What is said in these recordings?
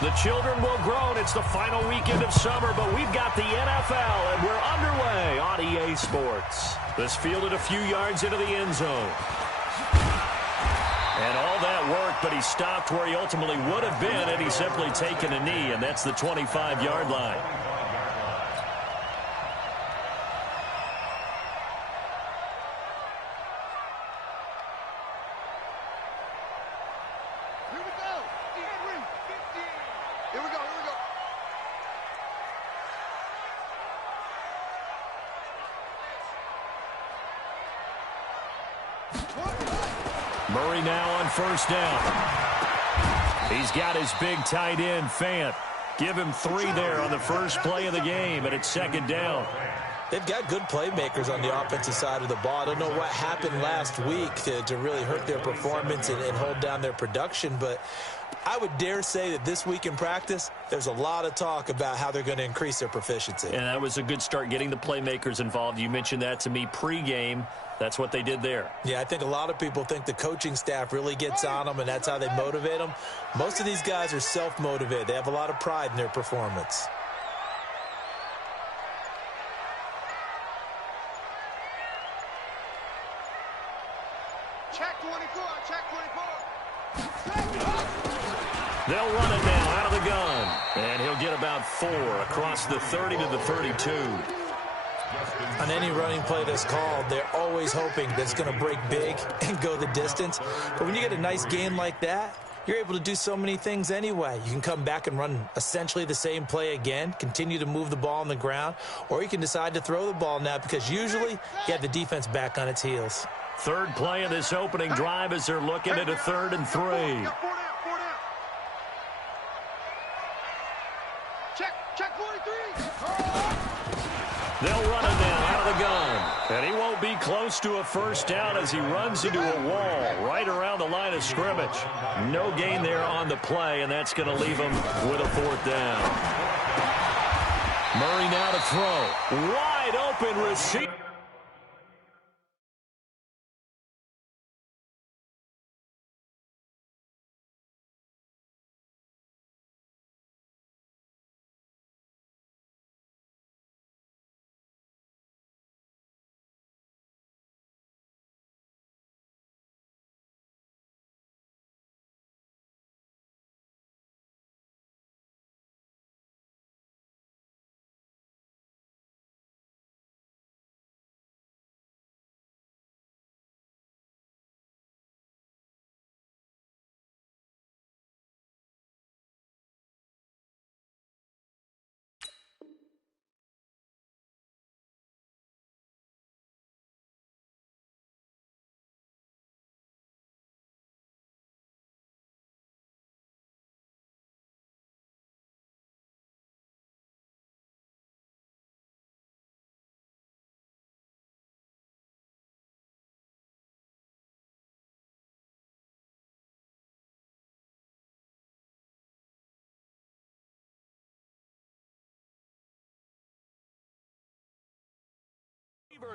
The children will groan. It's the final weekend of summer, but we've got the NFL, and we're underway on EA Sports. This fielded a few yards into the end zone. And all that worked, but he stopped where he ultimately would have been had he simply taken a knee, and that's the 25-yard line. Murray now on first down. He's got his big tight end, Fant. Give him 3 there on the first play of the game, and it's second down. They've got good playmakers on the offensive side of the ball. I don't know what happened last week to really hurt their performance and hold down their production, but I would dare say that this week in practice, there's a lot of talk about how they're going to increase their proficiency. And that was a good start, getting the playmakers involved. You mentioned that to me pregame. That's what they did there. Yeah, I think a lot of people think the coaching staff really gets on them, and that's how they motivate them. Most of these guys are self-motivated. They have a lot of pride in their performance. Check 24, check 24. They'll run it now out of the gun. And he'll get about 4 across the 30 to the 32. On any running play that's called, they're always hoping that it's going to break big and go the distance. But when you get a nice gain like that, you're able to do so many things anyway. You can come back and run essentially the same play again, continue to move the ball on the ground, or you can decide to throw the ball now because usually you have the defense back on its heels. Third play of this opening drive as they're looking at a 3rd and 3. Check 43. They'll run it now out of the gun. And he won't be close to a first down as he runs into a wall right around the line of scrimmage. No gain there on the play, and that's going to leave him with a 4th down. Murray now to throw. Wide open receiver.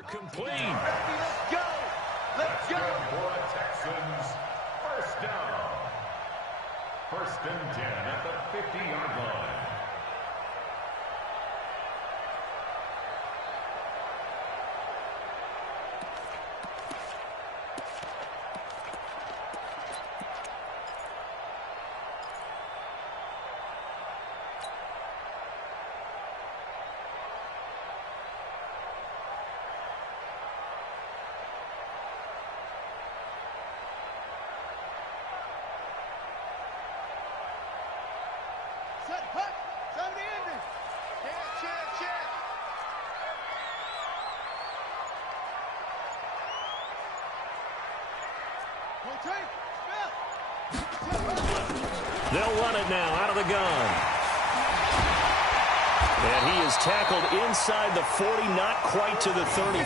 Complete. Let's go. Let's go. For Texans, first down. 1st and 10 at the 50-yard line. Set, hut. Somebody in there. Check. They'll run it now out of the gun. And he is tackled inside the 40, not quite to the 30.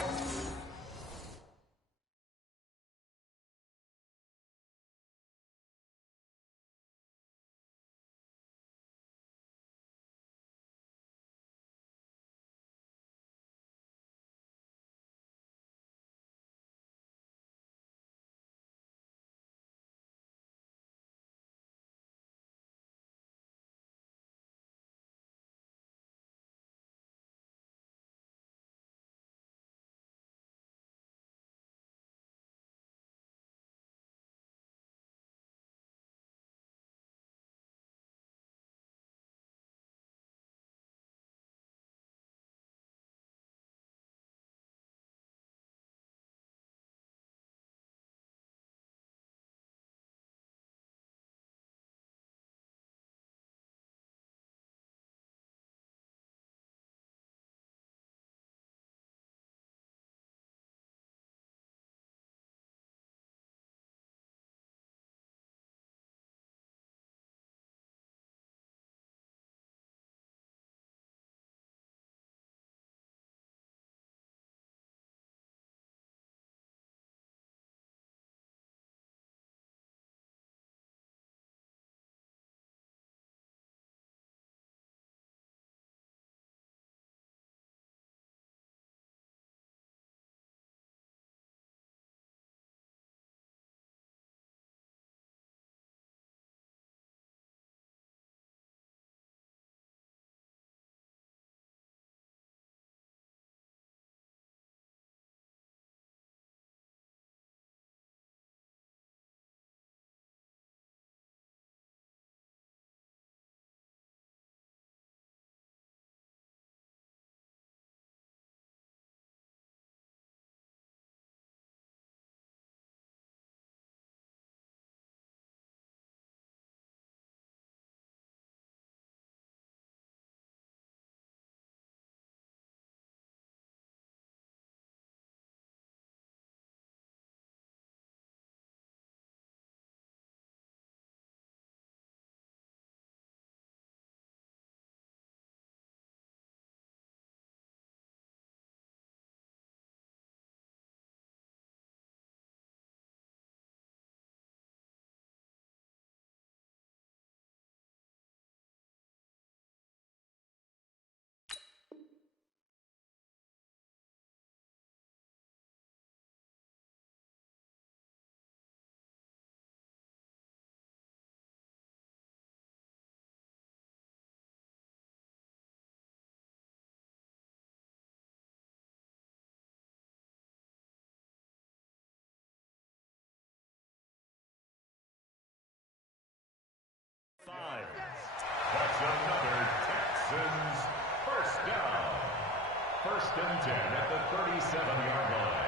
First and 10 at the 37-yard line.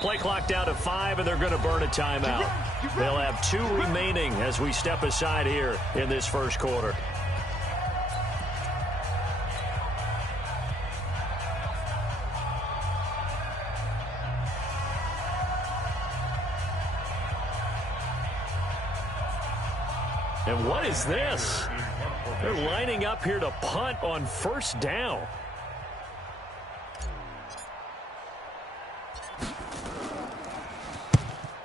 Play clock down to 5, and they're going to burn a timeout. They'll have 2 remaining as we step aside here in this first quarter. And what is this? They're lining up here to punt on first down.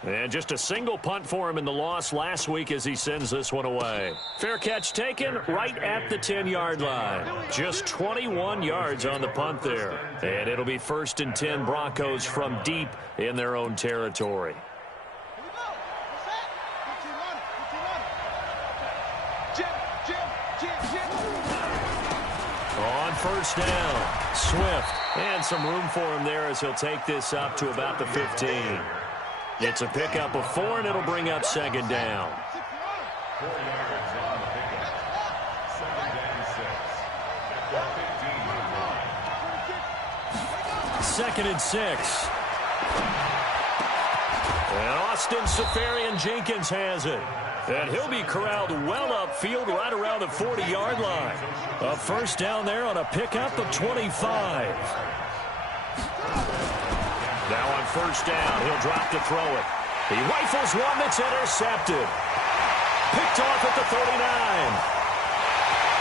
And just a single punt for him in the loss last week as he sends this one away. Fair catch taken right at the 10-yard line. Just 21 yards on the punt there. And it'll be first and 10 Broncos from deep in their own territory. On first down, Swift. And some room for him there as he'll take this up to about the 15. It's a pickup of 4, and it'll bring up second down. 4 yards on the pickup. Second and 6. Second and 6. And Austin Safarian-Jenkins has it. And he'll be corralled well upfield right around the 40-yard line. A first down there on a pickup of 25. Now on first down, he'll drop to throw it. He rifles one that's intercepted. Picked off at the 39.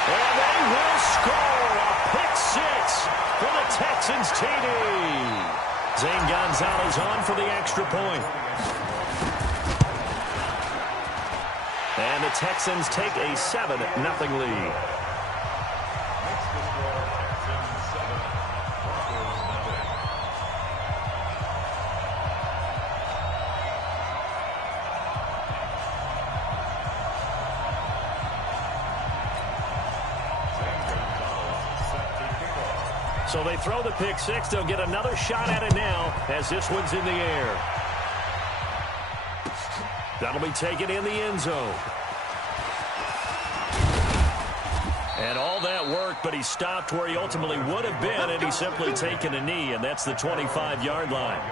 And they will score a pick 6 for the Texans TD. Zane Gonzalez on for the extra point. And the Texans take a 7-0 lead. So they throw the pick 6. They'll get another shot at it now as this one's in the air. That'll be taken in the end zone. And all that work, but he stopped where he ultimately would have been, and he's simply taken a knee, and that's the 25-yard line.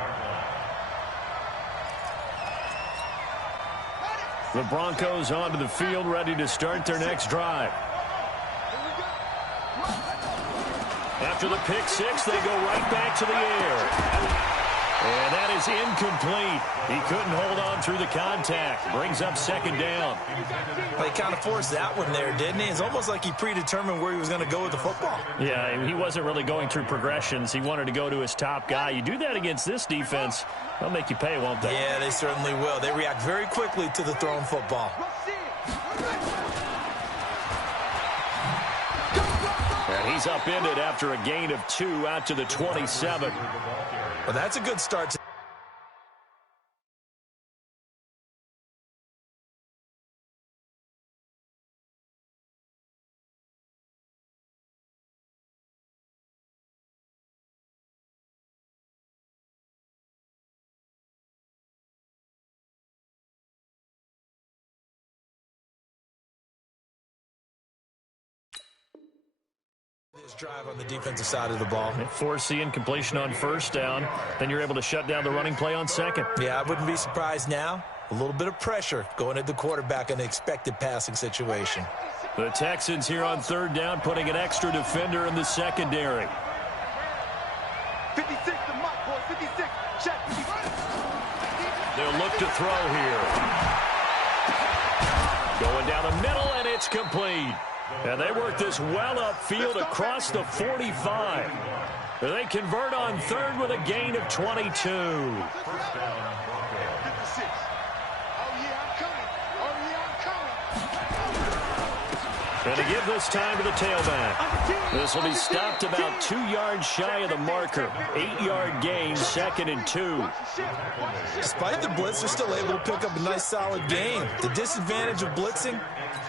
The Broncos onto the field, ready to start their next drive. After the pick 6, they go right back to the air. And that is incomplete. He couldn't hold on through the contact. Brings up second down. Well, he kind of forced that one there, didn't he? It's almost like he predetermined where he was going to go with the football. Yeah, he wasn't really going through progressions. He wanted to go to his top guy. You do that against this defense, they'll make you pay, won't they? Yeah, they certainly will. They react very quickly to the thrown football. And he's upended after a gain of 2 out to the 27. Well, that's a good start. This drive on the defensive side of the ball. Force the incompletion on first down. Then you're able to shut down the running play on second. Yeah, I wouldn't be surprised now. A little bit of pressure going at the quarterback in an expected passing situation. The Texans here on third down putting an extra defender in the secondary. 56 to Mike, boy. 56. Check. They'll look to throw here. Going down the middle, and it's complete. And they work this well upfield across the 45. They convert on third with a gain of 22. First down, 56. Oh, yeah, I'm coming. Oh, yeah, I'm coming. And to give this time to the tailback. This will be stopped about 2 yards shy of the marker. 8-yard gain, 2nd and 2. Despite the blitz, they're still able to pick up a nice solid gain. The disadvantage of blitzing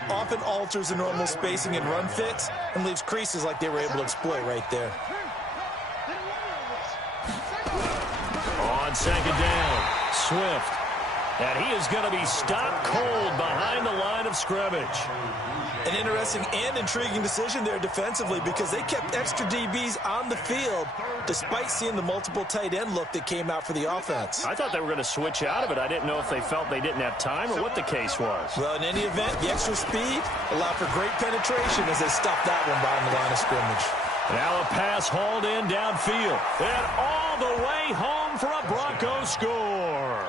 often alters the normal spacing and run fits and leaves creases like they were able to exploit right there. On 2nd down, Swift. And he is going to be stopped cold behind the line of scrimmage. An interesting and intriguing decision there defensively because they kept extra DBs on the field despite seeing the multiple tight end look that came out for the offense. I thought they were going to switch out of it. I didn't know if they felt they didn't have time or what the case was. Well, in any event, the extra speed allowed for great penetration as they stopped that one behind the line of scrimmage. Now a pass hauled in downfield. And all the way home for a Bronco score.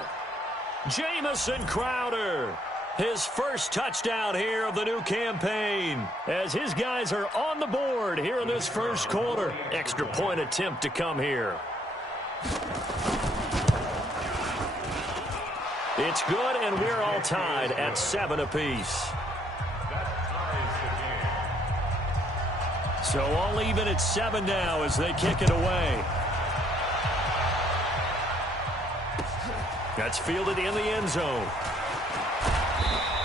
Jamison Crowder, his first touchdown here of the new campaign, as his guys are on the board here in this first quarter. Extra point attempt to come here. It's good, and we're all tied at 7 apiece. So all even at 7 now as they kick it away. That's fielded in the end zone.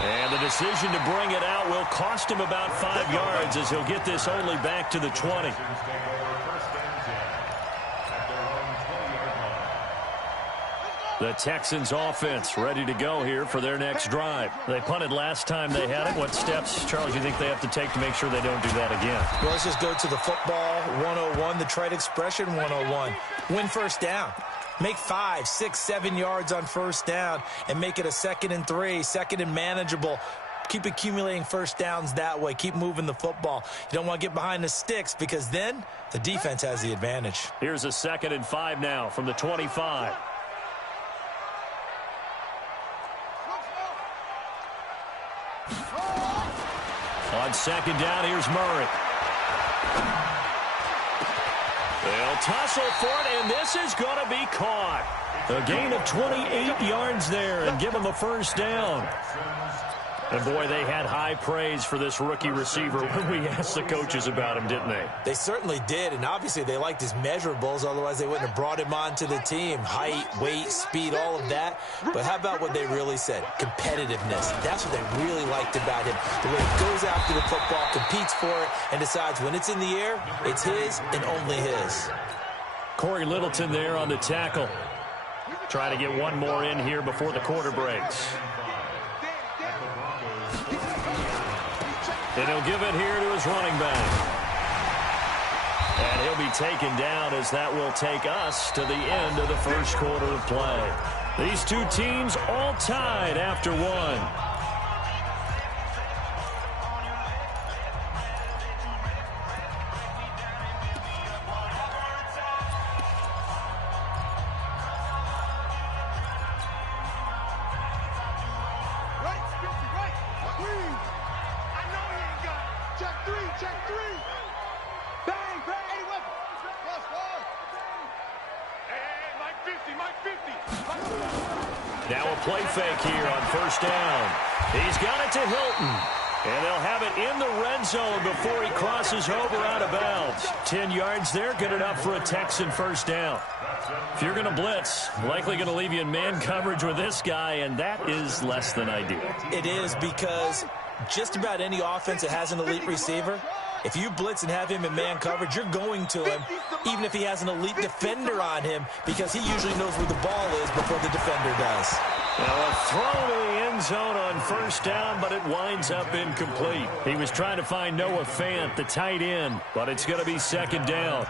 And the decision to bring it out will cost him about 5 yards as he'll get this only back to the 20. The Texans offense ready to go here for their next drive. They punted last time they had it. What steps, Charles, you think they have to take to make sure they don't do that again? Well, let's just go to the football 101, the trite expression 101. Win first down. Make 5, 6, 7 yards on first down and make it a 2nd and 3, 2nd and manageable. Keep accumulating first downs that way. Keep moving the football. You don't want to get behind the sticks because then the defense has the advantage. Here's a 2nd and 5 now from the 25. On 2nd down, here's Murray. They'll tussle for it, and this is going to be caught. A gain of 28 yards there and give them a first down. And, boy, they had high praise for this rookie receiver when we asked the coaches about him, didn't they? They certainly did, and obviously they liked his measurables. Otherwise, they wouldn't have brought him onto the team. Height, weight, speed, all of that. But how about what they really said? Competitiveness. That's what they really liked about him. The way he goes after the football, competes for it, and decides when it's in the air, it's his and only his. Corey Littleton there on the tackle. Trying to get one more in here before the quarter breaks. And he'll give it here to his running back. And he'll be taken down as that will take us to the end of the first quarter of play. These two teams all tied after one. Now a play fake here on first down. He's got it to Hilton. And they'll have it in the red zone before he crosses over out of bounds. 10 yards there, good enough for a Texan first down. If you're going to blitz, likely going to leave you in man coverage with this guy, and that is less than ideal. It is because just about any offense that has an elite receiver, if you blitz and have him in man coverage, you're going to him, even if he has an elite defender on him, because he usually knows where the ball is before the defender does. Now a throw to the end zone on first down, but it winds up incomplete. He was trying to find Noah Fant, the tight end, but it's going to be second down.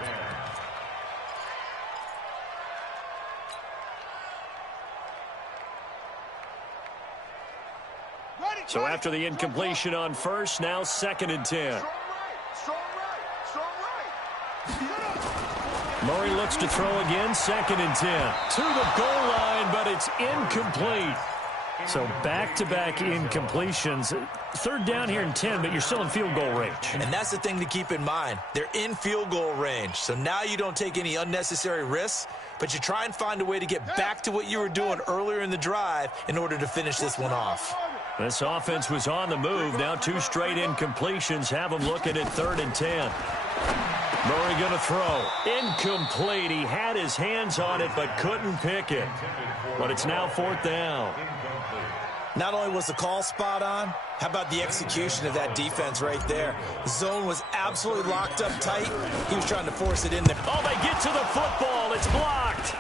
So after the incompletion on first, now 2nd and 10. Murray looks to throw again, 2nd and 10. To the goal line, but it's incomplete. So back-to-back incompletions. 3rd down here and 10, but you're still in field goal range. And that's the thing to keep in mind. They're in field goal range. So now you don't take any unnecessary risks, but you try and find a way to get back to what you were doing earlier in the drive in order to finish this one off. This offense was on the move. Now 2 straight incompletions have them looking at 3rd and 10. Murray going to throw. Incomplete. He had his hands on it but couldn't pick it. But it's now 4th down. Not only was the call spot on, how about the execution of that defense right there? The zone was absolutely locked up tight. He was trying to force it in there. Oh, they get to the football. It's blocked.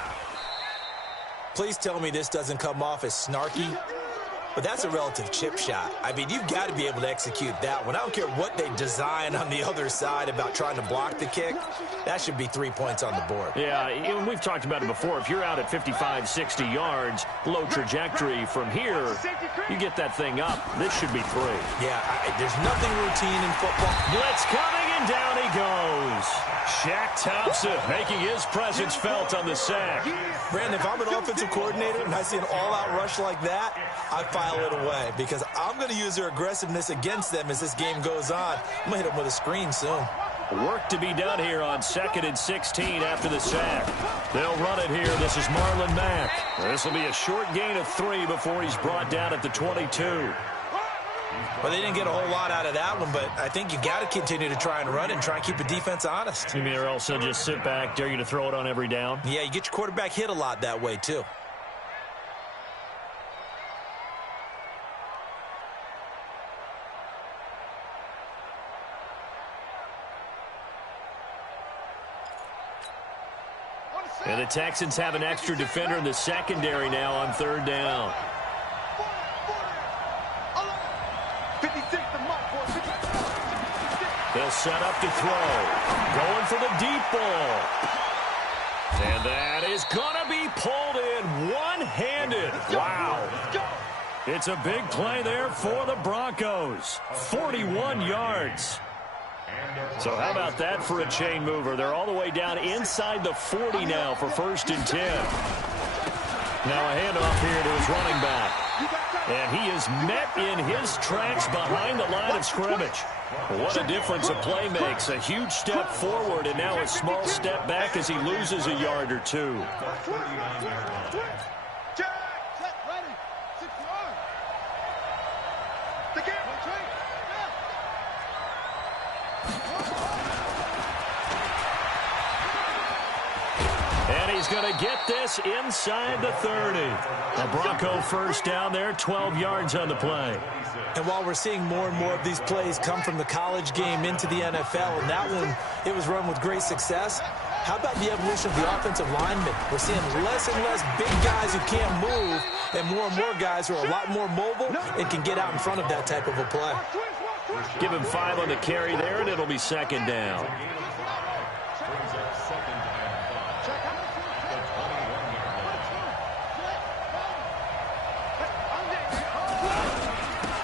Please tell me this doesn't come off as snarky. But that's a relative chip shot. I mean, you've got to be able to execute that one. I don't care what they design on the other side about trying to block the kick. That should be 3 points on the board. Yeah, we've talked about it before. If you're out at 55, 60 yards, low trajectory from here, you get that thing up. This should be 3. Yeah, there's nothing routine in football. Blitz coming, and down he goes. Shaq Thompson making his presence felt on the sack. Brandon, if I'm an offensive coordinator and I see an all-out rush like that, I file it away because I'm going to use their aggressiveness against them as this game goes on. I'm going to hit them with a screen soon. Work to be done here on 2nd and 16 after the sack. They'll run it here. This is Marlon Mack. This will be a short gain of 3 before he's brought down at the 22. Well, they didn't get a whole lot out of that one, but I think you got to continue to try and run and try and keep the defense honest. You mean or else they'll just sit back, dare you to throw it on every down? Yeah, you get your quarterback hit a lot that way, too. And the Texans have an extra defender in the secondary now on 3rd down. 56, the mark, boy. 56. They'll set up to throw. Going for the deep ball. And that is going to be pulled in one-handed. Wow. It's a big play there for the Broncos. 41 yards. So how about that for a chain mover? They're all the way down inside the 40 now for 1st and 10. Now a handoff here to his running back. And he is met in his tracks behind the line of scrimmage. What a difference a play makes. A huge step forward and now a small step back as he loses a yard or 2. And he's going to get this inside the 30. A Bronco 1st down there, 12 yards on the play. And while we're seeing more and more of these plays come from the college game into the NFL, and that one, it was run with great success, how about the evolution of the offensive linemen? We're seeing less and less big guys who can't move and more guys who are a lot more mobile and can get out in front of that type of a play. Give him 5 on the carry there, and it'll be 2nd down.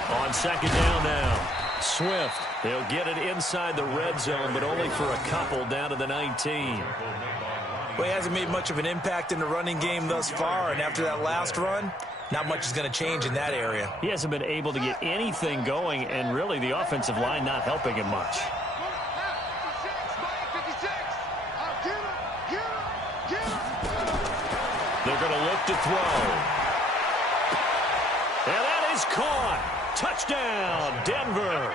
On 2nd down now, Swift. They'll get it inside the red zone, but only for a couple down to the 19. Well, he hasn't made much of an impact in the running game thus far, and after that last run, not much is going to change in that area. He hasn't been able to get anything going, and really the offensive line not helping him much. They're going to look to throw. And that is caught. Touchdown, Denver.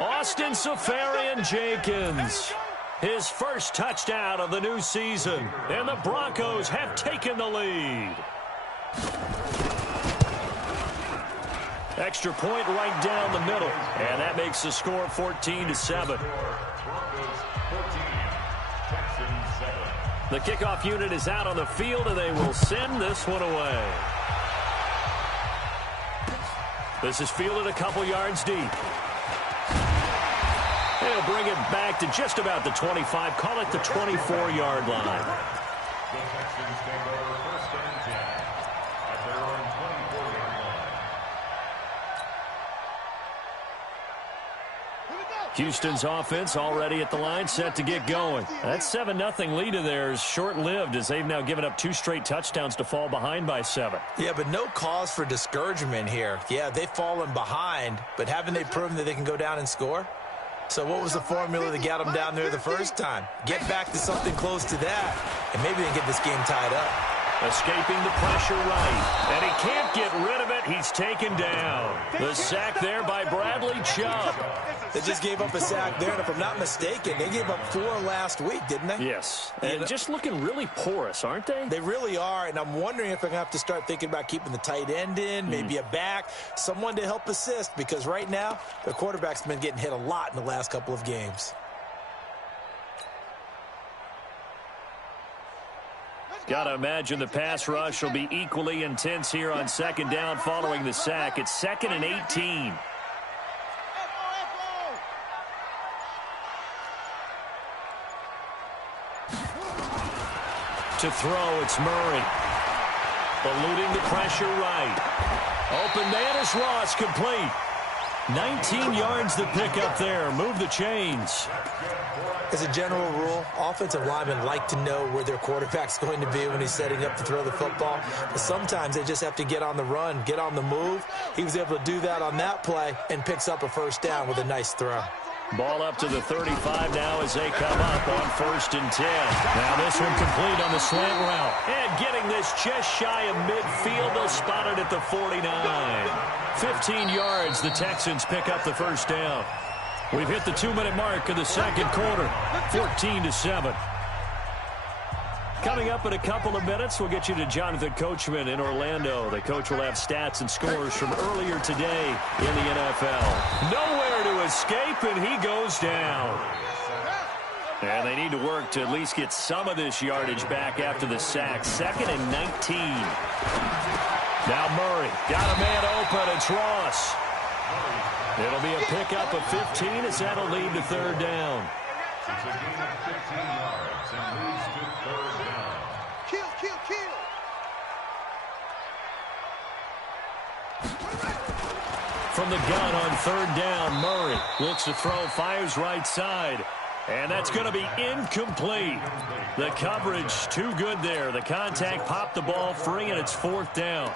Austin Seferian-Jenkins. His first touchdown of the new season. And the Broncos have taken the lead. Extra point right down the middle. And that makes the score 14-7. The kickoff unit is out on the field, and they will send this one away. This is fielded a couple yards deep. They'll bring it back to just about the 25. Call it the 24-yard line. The Texans take over 1st and 10 at their own 24-yard line. Houston's offense already at the line, set to get going. That 7-0 lead of theirs short-lived as they've now given up 2 straight touchdowns to fall behind by 7. Yeah, but no cause for discouragement here. Yeah, they've fallen behind, but haven't they proven that they can go down and score? So what was the formula that got them down there the first time? Get back to something close to that, and maybe they can get this game tied up. Escaping the pressure right, and he can't get rid of it. He's taken down. The sack there by Bradley Chubb. They just gave up a sack there, and if I'm not mistaken, they gave up 4 last week, didn't they? Yes, and just looking really porous, aren't they? They really are, and I'm wondering if they're going to have to start thinking about keeping the tight end in, maybe a back, someone to help assist, because right now, their quarterback's been getting hit a lot in the last couple of games. Got to imagine the pass rush will be equally intense here on second down following the sack. It's 2nd and 18. To throw, it's Murray. Eluding the pressure right. Open man is Ross, complete. 19 yards the pick up there. Move the chains. As a general rule, offensive linemen like to know where their quarterback's going to be when he's setting up to throw the football. But sometimes they just have to get on the run, get on the move. He was able to do that on that play and picks up a first down with a nice throw. Ball up to the 35 now as they come up on 1st and 10. Now this one complete on the slant route. And getting this just shy of midfield. They'll spot it at the 49. 15 yards. The Texans pick up the first down. We've hit the 2-minute mark of the second quarter. 14-7. Coming up in a couple of minutes, we'll get you to Jonathan Coachman in Orlando. The coach will have stats and scores from earlier today in the NFL. Nowhere to escape, and he goes down. And they need to work to at least get some of this yardage back after the sack. 2nd and 19. Now Murray got a man open. It's Ross. It'll be a pickup of 15 as that'll lead to 3rd down. It's a gain of 15 yards and leads to 3rd down. Kill. From the gun on 3rd down, Murray looks to throw, fires right side. And that's going to be incomplete. The coverage too good there. The contact popped the ball free, and it's 4th down.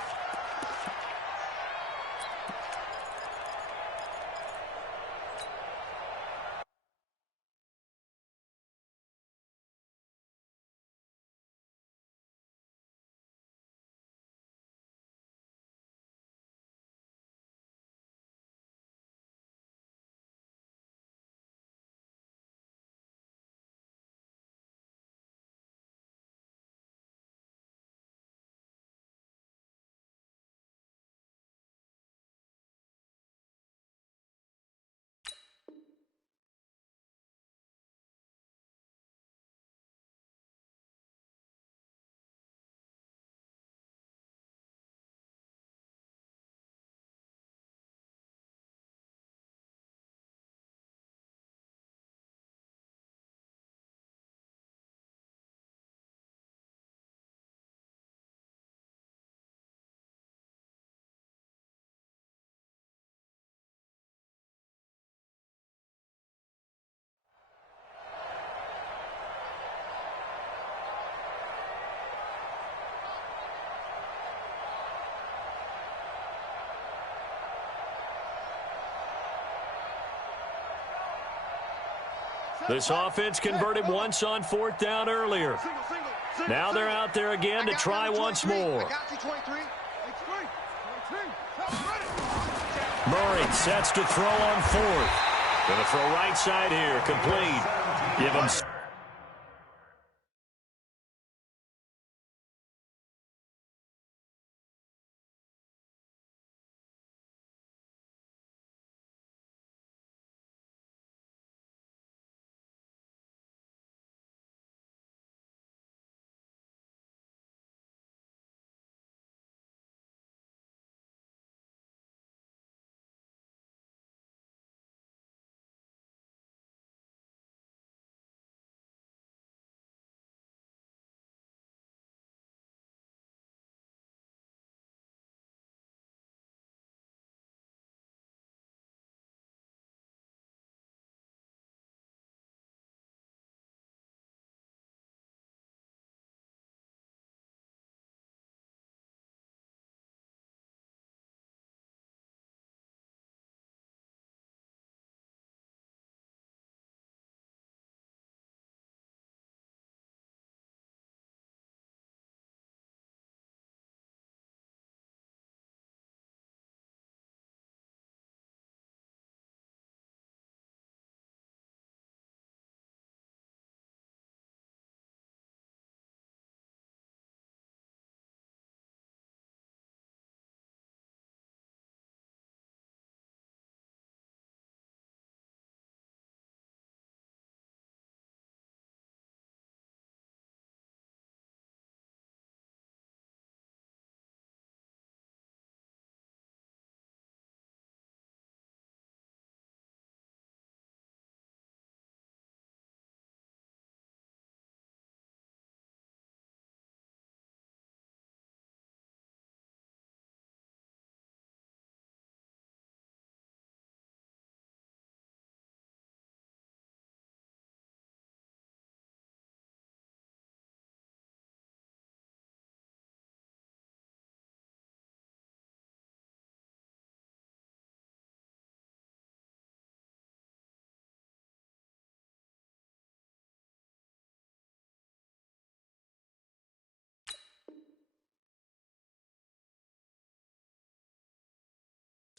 This offense converted once on 4th down earlier. Now they're out there again to try once more. Murray sets to throw on 4th. Going to throw right side here, complete. Give him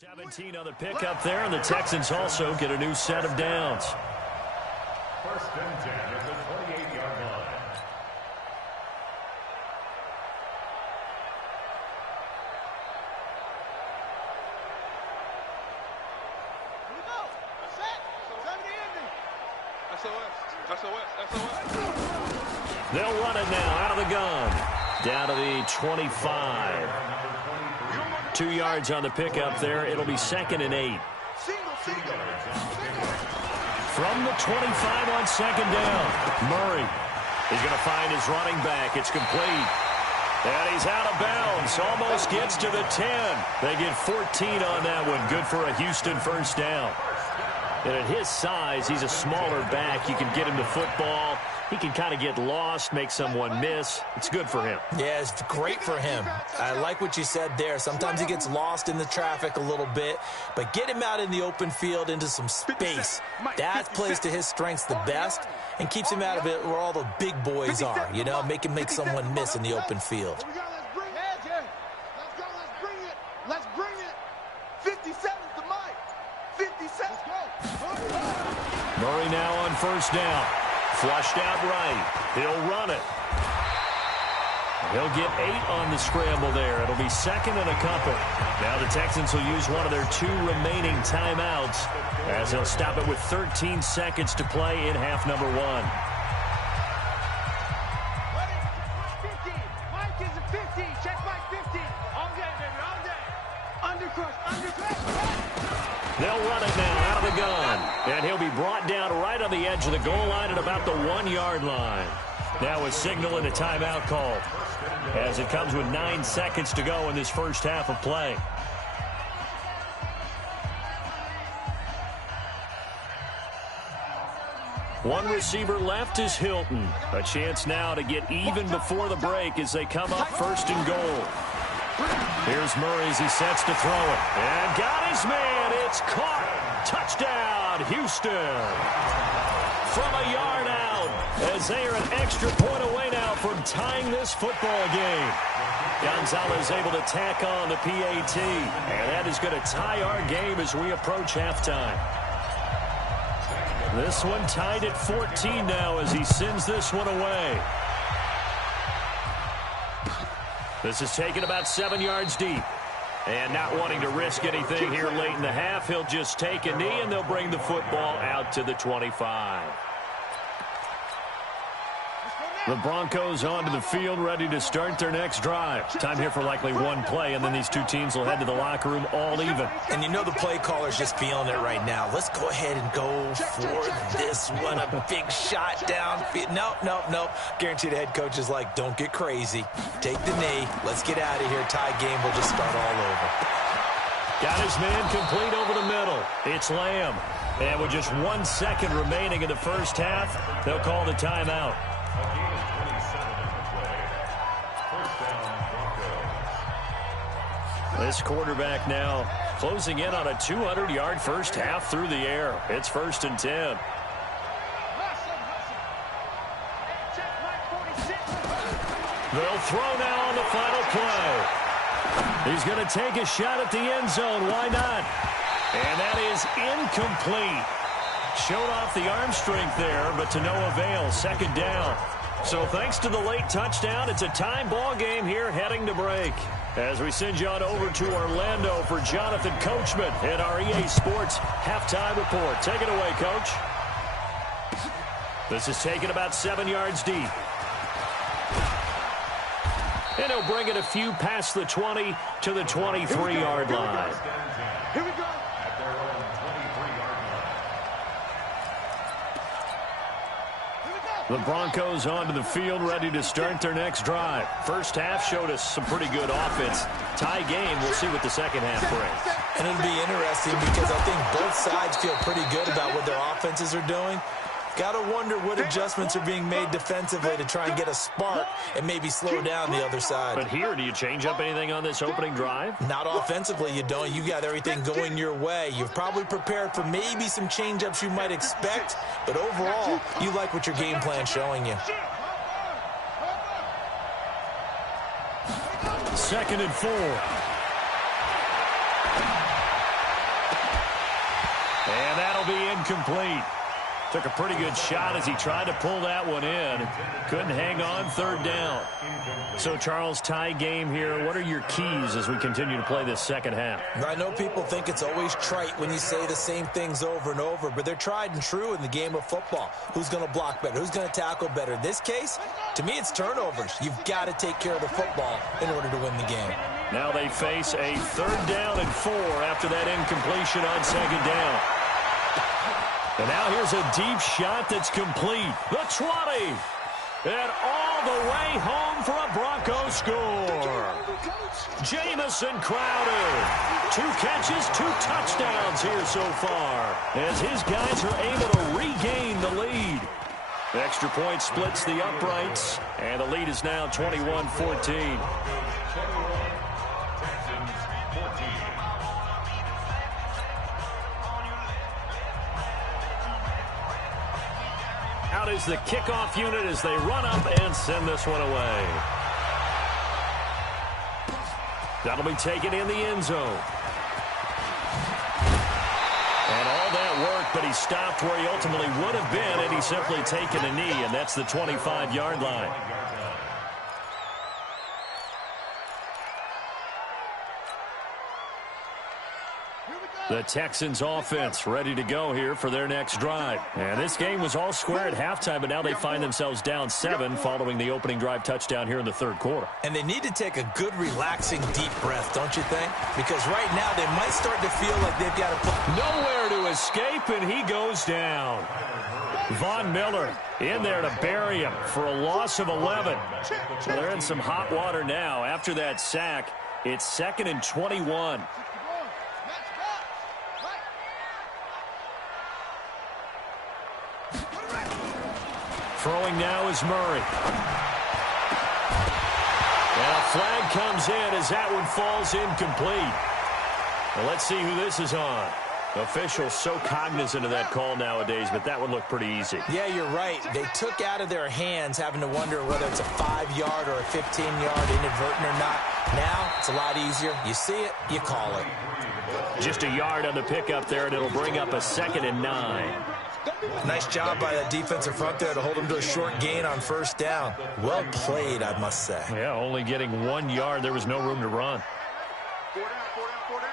17 on the pickup there, and the Texans also get a new set of downs. First and 10 at the 28-yard line. Here we go. Set. Time to end it. SOS. They'll run it now out of the gun. Down to the 25. 2 yards on the pickup there. It'll be 2nd and 8. From the 25 on 2nd down. Murray is going to find his running back. It's complete. And he's out of bounds. Almost gets to the 10. They get 14 on that one. Good for a Houston first down. And at his size, he's a smaller back. You can get him to football. He can kind of get lost, make someone miss. It's good for him. Yeah, it's great for him. I like what you said there. Sometimes he gets lost in the traffic a little bit, but get him out in the open field into some space. That plays to his strengths the best and keeps him out of it where all the big boys are, you know, make him make someone miss in the open field. Let's bring it. 57's the mic. 57. Murray now on first down. Flushed out right. He'll run it. He'll get 8 on the scramble there. It'll be 2nd and a couple. Now the Texans will use one of their 2 remaining timeouts as they'll stop it with 13 seconds to play in half number 1. Ready? 50. Mike is a 50. Check Mike 50. All day, baby. All day. Undercrush. They'll run it now out of the gun. And he'll be brought down right on the edge of the goal line at about the 1-yard line. Now a signal and a timeout call as it comes with 9 seconds to go in this first half of play. One receiver left is Hilton. A chance now to get even before the break as they come up 1st and goal. Here's Murray as he sets to throw it. And got his man. It's caught. Touchdown, Houston. From a yard out as they are an extra point away now from tying this football game. Gonzalez able to tack on the PAT. And that is going to tie our game as we approach halftime. This one tied at 14 now as he sends this one away. This is taken about 7 yards deep. And not wanting to risk anything here late in the half, he'll just take a knee and they'll bring the football out to the 25. The Broncos onto the field, ready to start their next drive. Time here for likely one play, and then these two teams will head to the locker room all even. And you know the play caller's just feeling it right now. Let's go ahead and go for this one. A big shot down. Nope. Guarantee the head coach is like, don't get crazy. Take the knee. Let's get out of here. Tie game will just start all over. Got his man complete over the middle. It's Lamb. And with just 1 second remaining in the first half, they'll call the timeout. This quarterback now closing in on a 200-yard first half through the air. It's 1st and 10. They'll throw now on the final play. He's going to take a shot at the end zone. Why not? And that is incomplete. Showed off the arm strength there, but to no avail. 2nd down. So thanks to the late touchdown, it's a tie ball game here heading to break. As we send you on over to Orlando for Jonathan Coachman at our EA Sports Halftime Report. Take it away, Coach. This is taken about 7 yards deep. And he'll bring it a few past the 20 to the 23-yard line. Here we go. The Broncos onto the field, ready to start their next drive. First half showed us some pretty good offense. Tie game, we'll see what the second half brings. And it'll be interesting because I think both sides feel pretty good about what their offenses are doing. Got to wonder what adjustments are being made defensively to try and get a spark and maybe slow down the other side. But here, do you change up anything on this opening drive? Not offensively, you don't. You got everything going your way. You've probably prepared for maybe some change-ups you might expect, but overall, you like what your game plan's showing you. 2nd and 4. incomplete. Took a pretty good shot as he tried to pull that one in. Couldn't hang on, third down. So, Charles, tie game here. What are your keys as we continue to play this second half? I know people think it's always trite when you say the same things over and over, but they're tried and true in the game of football. Who's going to block better? Who's going to tackle better? In this case, to me, it's turnovers. You've got to take care of the football in order to win the game. Now they face a 3rd down and 4 after that incompletion on 2nd down. And now here's a deep shot that's complete. The 20. And all the way home for a Broncos score. Jamison Crowder. 2 catches, 2 touchdowns here so far, as his guys are able to regain the lead. The extra point splits the uprights, and the lead is now 21-14. Out is the kickoff unit as they run up and send this one away. That'll be taken in the end zone. And all that work, but he stopped where he ultimately would have been, and he's simply taken a knee, and that's the 25-yard line. The Texans offense ready to go here for their next drive. And this game was all square at halftime, but now they find themselves down 7 following the opening drive touchdown here in the 3rd quarter. And they need to take a good, relaxing, deep breath, don't you think? Because right now they might start to feel like they've got to put nowhere to escape, and he goes down. Von Miller in there to bury him for a loss of 11. So they're in some hot water now. After that sack, it's 2nd and 21. Throwing now is Murray. And a flag comes in as that one falls incomplete. Well, let's see who this is on. Officials so cognizant of that call nowadays, but that would look pretty easy. Yeah, you're right. They took out of their hands having to wonder whether it's a 5-yard or a 15-yard inadvertent or not. Now, it's a lot easier. You see it, you call it. Just a yard on the pickup there, and it'll bring up a 2nd and 9. Nice job by that defensive front there to hold him to a short gain on 1st down. Well played, I must say. Yeah, only getting 1 yard. There was no room to run. 4 down, 4 down, 4 down.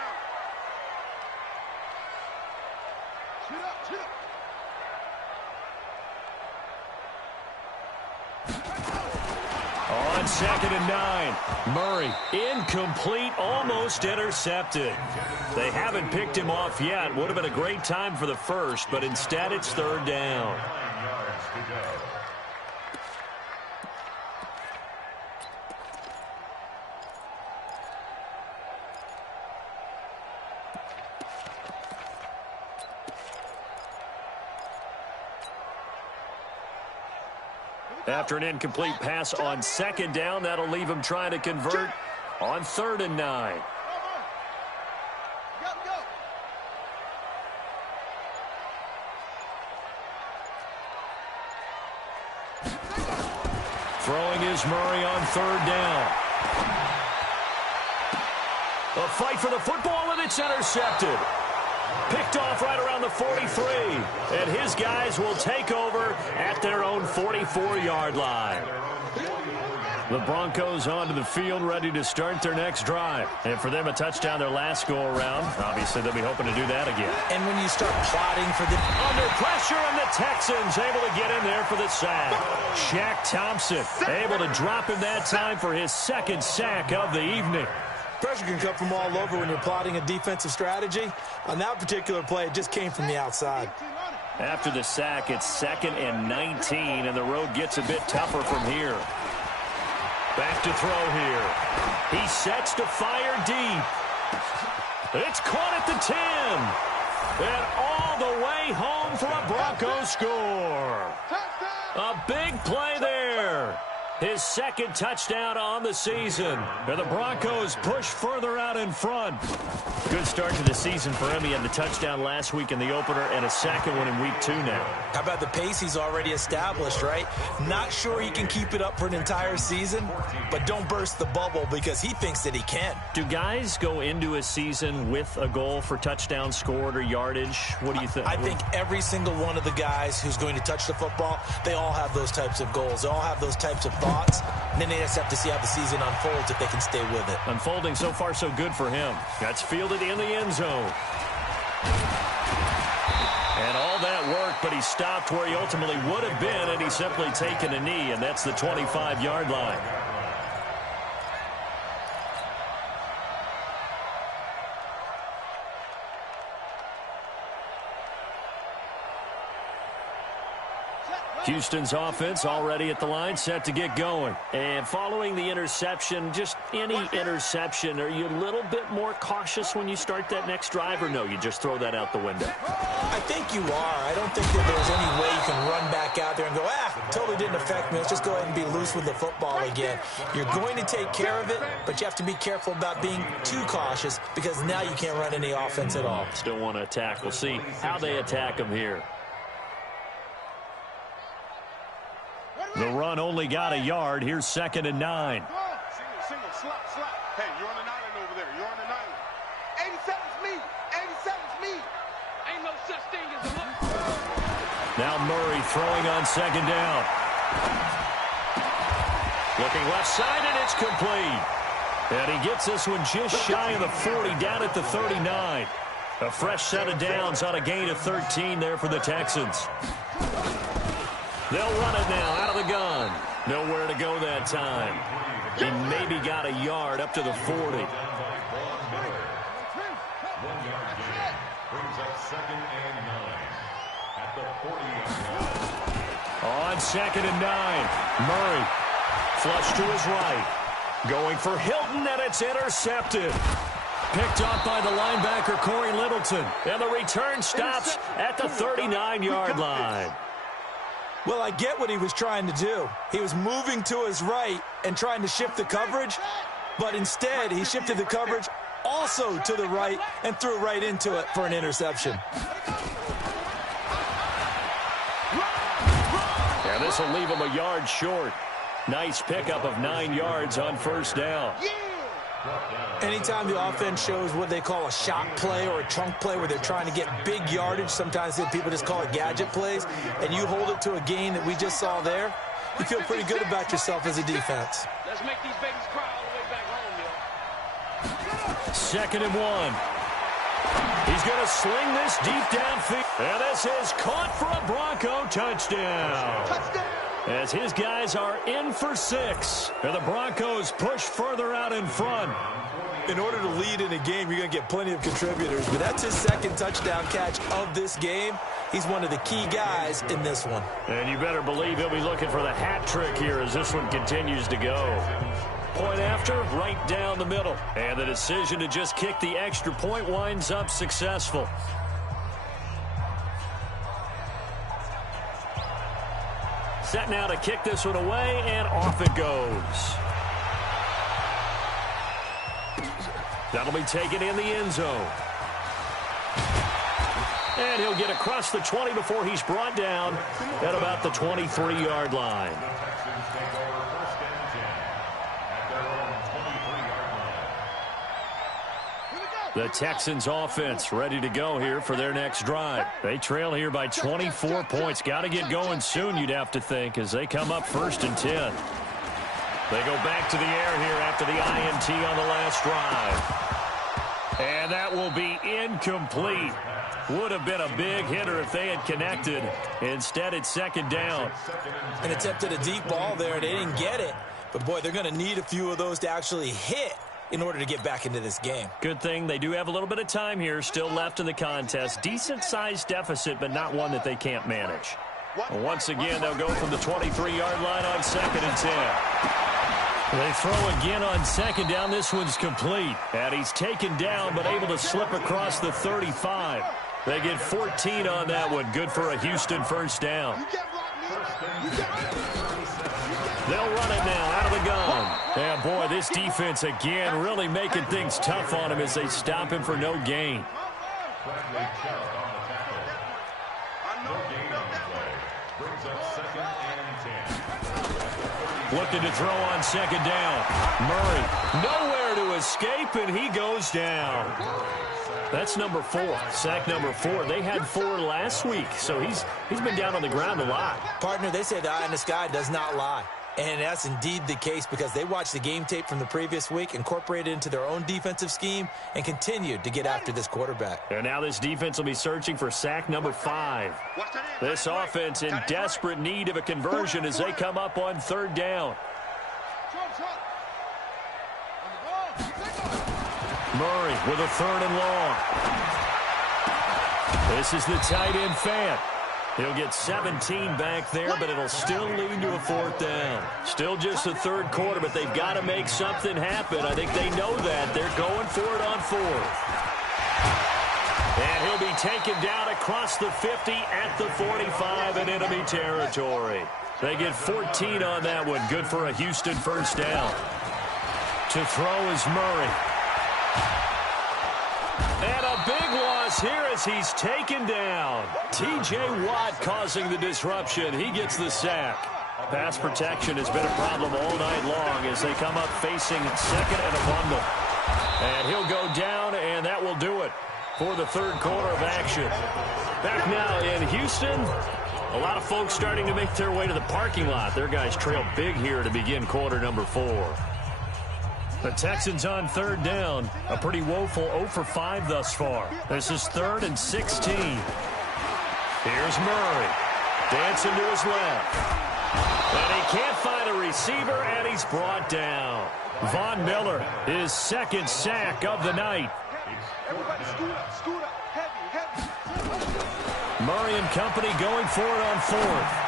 Shoot up, shoot up. On 2nd and 9, Murray incomplete, almost intercepted. They haven't picked him off yet. Would have been a great time for the first, but instead it's 3rd down. After an incomplete pass on 2nd down, that'll leave him trying to convert on 3rd and 9. Throwing is Murray on 3rd down. A fight for the football, and it's intercepted. Picked off right around the 43. And his guys will take over at their own 44-yard line. The Broncos onto the field, ready to start their next drive. And for them, a touchdown their last go-around. Obviously, they'll be hoping to do that again. And when you start plotting for the... Under pressure, and the Texans able to get in there for the sack. Shaq Thompson able to drop him that time for his 2nd sack of the evening. Pressure can come from all over when you're plotting a defensive strategy. On that particular play, it just came from the outside. After the sack, it's 2nd and 19, and the road gets a bit tougher from here. Back to throw here. He sets to fire deep. It's caught at the 10. And all the way home for a Broncos score. A big play there. His second touchdown on the season. And the Broncos push further out in front. Good start to the season for him. He had the touchdown last week in the opener and a second one in week 2 now. How about the pace he's already established, right? Not sure he can keep it up for an entire season, but don't burst the bubble because he thinks that he can. Do guys go into a season with a goal for touchdown scored or yardage? What do you think? I think every single one of the guys who's going to touch the football, they all have those types of goals. They all have those types of thoughts. And then they just have to see how the season unfolds if they can stay with it. Unfolding so far so good for him. That's fielded in the end zone. And all that worked, but he stopped where he ultimately would have been, and he's simply taken a knee, and that's the 25-yard line. Houston's offense already at the line, set to get going. And following the interception, just any interception, are you a little bit more cautious when you start that next drive, or no, you just throw that out the window? I think you are. I don't think that there's any way you can run back out there and go, totally didn't affect me. Let's just go ahead and be loose with the football again. You're going to take care of it, but you have to be careful about being too cautious because now you can't run any offense at all. Still want to attack. We'll see how they attack him here. The run only got a yard. Here's 2nd and 9. Single, slap. Hey, you're on an island over there. You're on an island. 87's me. 87's me. Ain't no such thing as a look. Now Murray throwing on 2nd down. Looking left side, and it's complete. And he gets this one just shy of the 40, down at the 39. A fresh set of downs on a gain of 13 there for the Texans. They'll run it now out of the gun. Nowhere to go that time. He maybe got a yard up to the 40. 1 yard gain. Brings up 2nd and 9 at the 40-yard line. On 2nd and 9, Murray flush to his right. Going for Hilton, and it's intercepted. Picked off by the linebacker, Corey Littleton. And the return stops at the 39-yard line. Well, I get what he was trying to do. He was moving to his right and trying to shift the coverage, but instead he shifted the coverage also to the right and threw right into it for an interception. And this will leave him a yard short. Nice pickup of 9 yards on 1st down. Anytime the offense shows what they call a shot play or a chunk play where they're trying to get big yardage, sometimes people just call it gadget plays, and you hold it to a gain that we just saw there, you feel pretty good about yourself as a defense. Let's make these babies cry all the way back home, yo. 2nd and 1. He's going to sling this deep downfield. And this is caught for a Bronco touchdown. As his guys are in for 6. And the Broncos push further out in front. In order to lead in a game, you're going to get plenty of contributors, but that's his 2nd touchdown catch of this game. He's one of the key guys in this one. And you better believe he'll be looking for the hat trick here as this one continues to go. Point after, right down the middle. And the decision to just kick the extra point winds up successful. Set now to kick this one away, and off it goes. That'll be taken in the end zone. And he'll get across the 20 before he's brought down at about the 23-yard line. The Texans offense ready to go here for their next drive. They trail here by 24 points. Got to get going soon, you'd have to think, as they come up 1st and 10. They go back to the air here after the INT on the last drive. And that will be incomplete. Would have been a big hitter if they had connected. Instead, it's 2nd down. And attempted a deep ball there, and they didn't get it. But, boy, they're going to need a few of those to actually hit in order to get back into this game. Good thing they do have a little bit of time here still left in the contest. Decent-sized deficit, but not one that they can't manage. And once again, they'll go from the 23-yard line on 2nd and 10. They throw again on 2nd down. This one's complete. And he's taken down, but able to slip across the 35. They get 14 on that one. Good for a Houston 1st down. They'll run it now. this defense again really making things tough on him as they stop him for no gain. Bradley Chubb on the tackle. No gain on the play. Brings up 2nd and 10. Looking to throw on 2nd down. Murray nowhere to escape, and he goes down. That's number 4, sack number 4. They had 4 last week, so he's been down on the ground a lot. Partner, they say the eye in the sky does not lie. And that's indeed the case because they watched the game tape from the previous week, incorporated it into their own defensive scheme, and continued to get after this quarterback. And now this defense will be searching for sack number 5. This offense in desperate need of a conversion as they come up on 3rd down. Murray with a 3rd and long. This is the tight end Fant. He'll get 17 back there, but it'll still lead to a 4th down. Still just the 3rd quarter, but they've got to make something happen. I think they know that. They're going for it on 4th. And he'll be taken down across the 50 at the 45 in enemy territory. They get 14 on that one. Good for a Houston 1st down. To throw is Murray. And a big loss here as he's taken down. T.J. Watt causing the disruption. He gets the sack. Pass protection has been a problem all night long as they come up facing 2nd and a bundle. And he'll go down, and that will do it for the 3rd quarter of action. Back now in Houston. A lot of folks starting to make their way to the parking lot. Their guys trail big here to begin quarter number 4. The Texans on 3rd down. A pretty woeful 0 for 5 thus far. This is 3rd and 16. Here's Murray. Dancing to his left. And he can't find a receiver, and he's brought down. Von Miller, his 2nd sack of the night. Everybody scoot up, heavy. Murray and company going for it on 4th.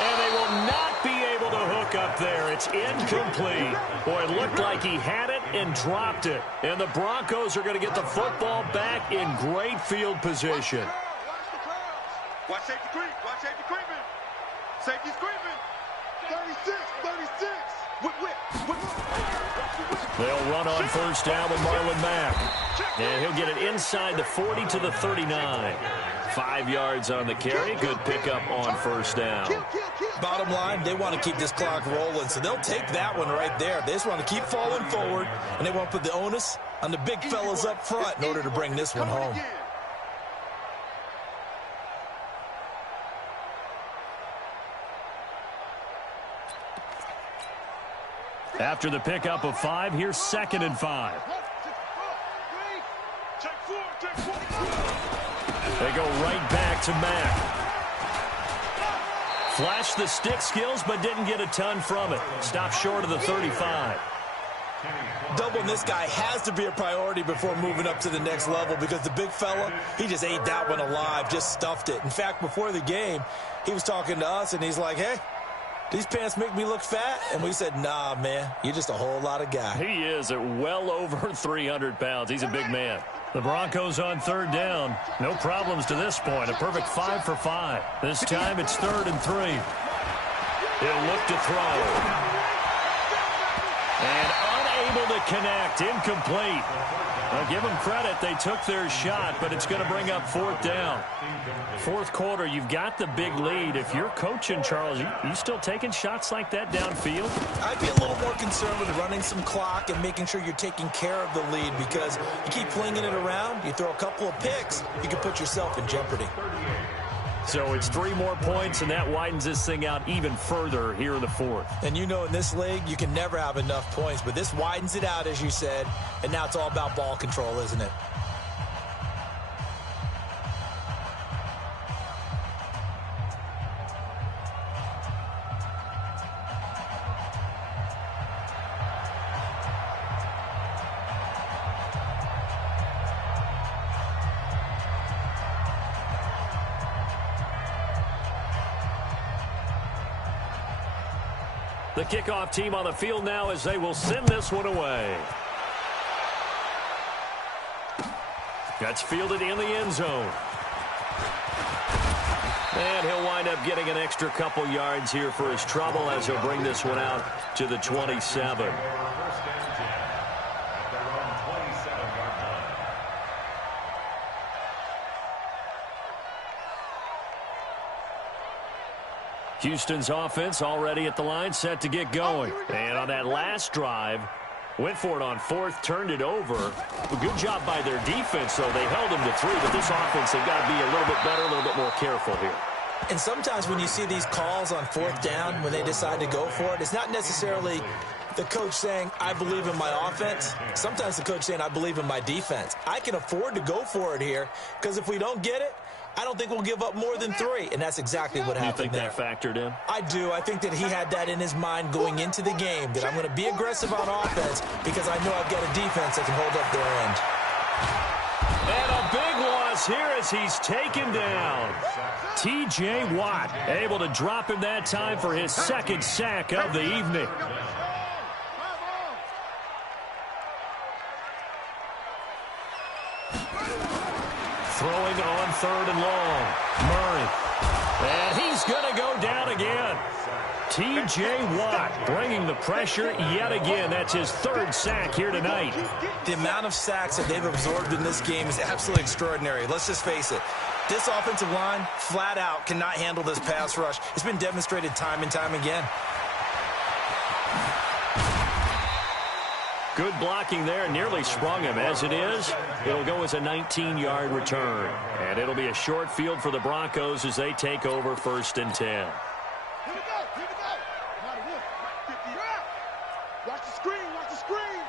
And they will not be able to hook up there. It's incomplete. Boy, it looked like he had it and dropped it. And the Broncos are going to get the football back in great field position. Watch safety creep. Watch safety creeping. Safety's creeping. 36. Whip. They'll run on 1st down with Marlon Mack. And he'll get it inside the 40 to the 39. 5 yards on the carry. Good pickup on 1st down. Bottom line, they want to keep this clock rolling, so they'll take that one right there. They just want to keep falling forward, and they want to put the onus on the big fellas up front in order to bring this one home. After the pickup of 5, here's 2nd and 5. They go right back to Mack. Flashed the stick skills, but didn't get a ton from it. Stopped short of the 35. Doubling this guy has to be a priority before moving up to the next level because the big fella, he just ate that one alive, just stuffed it. In fact, before the game, he was talking to us, and he's like, hey, these pants make me look fat? And we said, nah, man, you're just a whole lot of guy. He is at well over 300 pounds. He's a big man. The Broncos on 3rd down. No problems to this point. A perfect 5 for 5. This time it's 3rd and 3. He'll look to throw. And unable to connect. Incomplete. I'll give them credit. They took their shot, but it's going to bring up 4th down. 4th quarter, you've got the big lead. If you're coaching, Charles, you still taking shots like that downfield? I'd be a little more concerned with running some clock and making sure you're taking care of the lead because you keep flinging it around, you throw a couple of picks, you can put yourself in jeopardy. So it's 3 more points, and that widens this thing out even further here in the 4th. And you know in this league, you can never have enough points, but this widens it out, as you said, and now it's all about ball control, isn't it? The kickoff team on the field now as they will send this one away. That's fielded in the end zone. And he'll wind up getting an extra couple yards here for his trouble as he'll bring this one out to the 27. First and 10 at their own 27-yard line. Houston's offense already at the line, set to get going. And on that last drive, went for it on fourth, turned it over. A good job by their defense, though. They held them to 3, but this offense, they've got to be a little bit better, a little bit more careful here. And sometimes when you see these calls on fourth down, when they decide to go for it, it's not necessarily the coach saying, I believe in my offense. Sometimes the coach saying, I believe in my defense. I can afford to go for it here because if we don't get it, I don't think we'll give up more than 3, and that's exactly what happened there. You think that factored in? I do. I think that he had that in his mind going into the game, that I'm going to be aggressive on offense because I know I've got a defense that can hold up their end. And a big loss here as he's taken down. T.J. Watt able to drop him that time for his second sack of the evening. Throwing on third and long. Murray. And he's going to go down again. T.J. Watt bringing the pressure yet again. That's his third sack here tonight. The amount of sacks that they've absorbed in this game is absolutely extraordinary. Let's just face it. This offensive line, flat out, cannot handle this pass rush. It's been demonstrated time and time again. Good blocking there. Nearly sprung him. As it is, it'll go as a 19-yard return. And it'll be a short field for the Broncos as they take over first and 10. Here we go. Watch the screen. Watch the screen.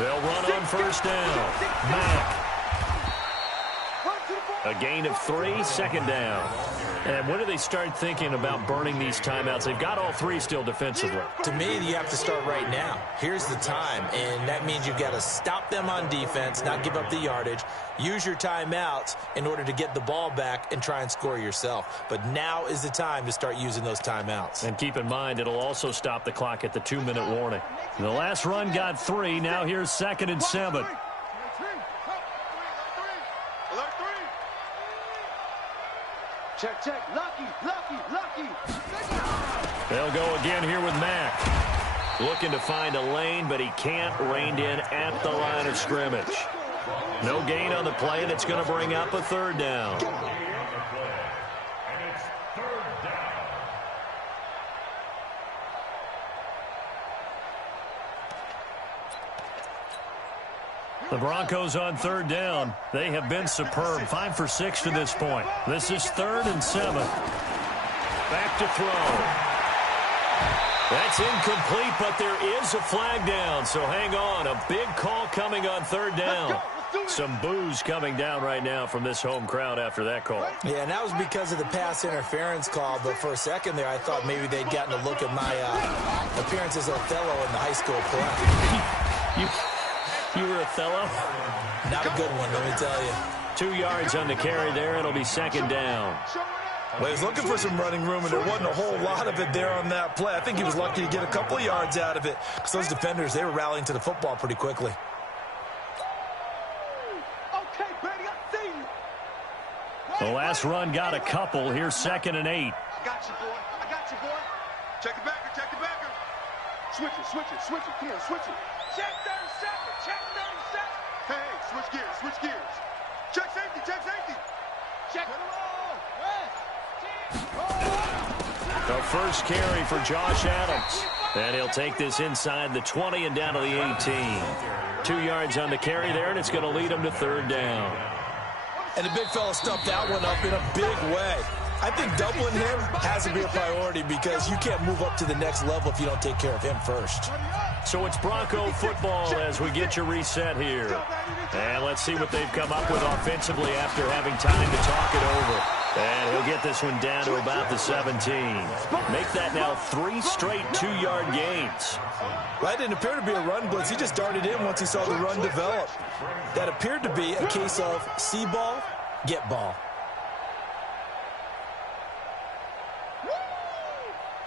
They'll run on first down. Mack. A gain of 3, second down. And when do they start thinking about burning these timeouts? They've got all 3 still defensively. To me, you have to start right now. Here's the time, and that means you've got to stop them on defense, not give up the yardage, use your timeouts in order to get the ball back and try and score yourself. But now is the time to start using those timeouts. And keep in mind, it'll also stop the clock at the 2-minute warning. The last run got 3. Now here's second and 7. Check. Lucky. They'll go again here with Mack. Looking to find a lane, but he can't. Reined in at the line of scrimmage. No gain on the play, and it's going to bring up a third down. And it's third down. The Broncos on third down. They have been superb. 5 for 6 to this point. This is 3rd and 7. Back to throw. That's incomplete, but there is a flag down, so hang on. A big call coming on third down. Some boos coming down right now from this home crowd after that call. Yeah, and that was because of the pass interference call, but for a second there I thought maybe they'd gotten a look at my appearance as Othello in the high school play. You were Othello? Not a good one, let me tell you. 2 yards on the carry there. It'll be second down. Well, he was looking for some running room, and there wasn't a whole lot of it there on that play. I think he was lucky to get a couple of yards out of it because those defenders, they were rallying to the football pretty quickly. Okay, Brady, I see you. The last run got a couple. Here's second and 8. I got you, boy. Check it backer. Switch it. Come on, switch it. Check 37. Hey, switch gears. Check safety. Check it all. The first carry for Josh Adams. And he'll take this inside the 20 and down to the 18. 2 yards on the carry there, and it's going to lead him to third down. And the big fella stuffed that one up in a big way. I think doubling him has to be a priority because you can't move up to the next level if you don't take care of him first. So it's Bronco football as we get your reset here. And let's see what they've come up with offensively after having time to talk it over. And he'll get this one down to about the 17. Make that now 3 straight 2-yard gains. Well, that didn't appear to be a run blitz. He just darted in once he saw the run develop. That appeared to be a case of see ball, get ball.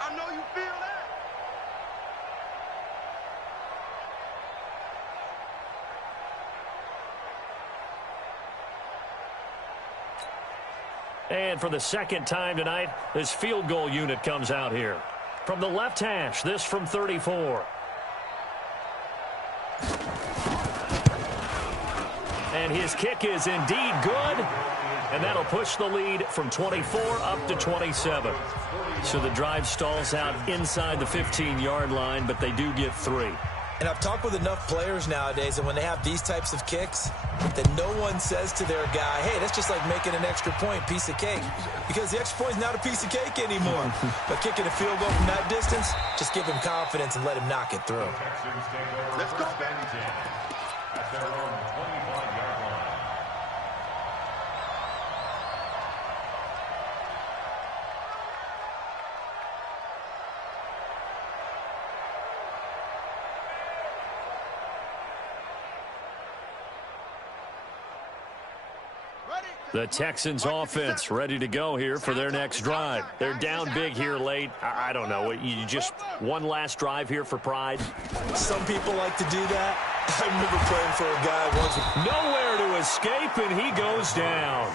I know you feel that. And for the second time tonight, this field goal unit comes out here. From the left hash, this from 34. And his kick is indeed good. And that'll push the lead from 24 up to 27. So the drive stalls out inside the 15-yard line, but they do get 3. And I've talked with enough players nowadays, and when they have these types of kicks, that no one says to their guy, hey, that's just like making an extra point, piece of cake. Because the extra point is not a piece of cake anymore. But kicking a field goal from that distance, just give him confidence and let him knock it through. Let's go. At their own 25-yard line. The Texans offense ready to go here for their next drive. They're down big here late. I don't know. You just one last drive here for pride? Some people like to do that. I remember playing for a guy once. Nowhere to escape, and he goes down.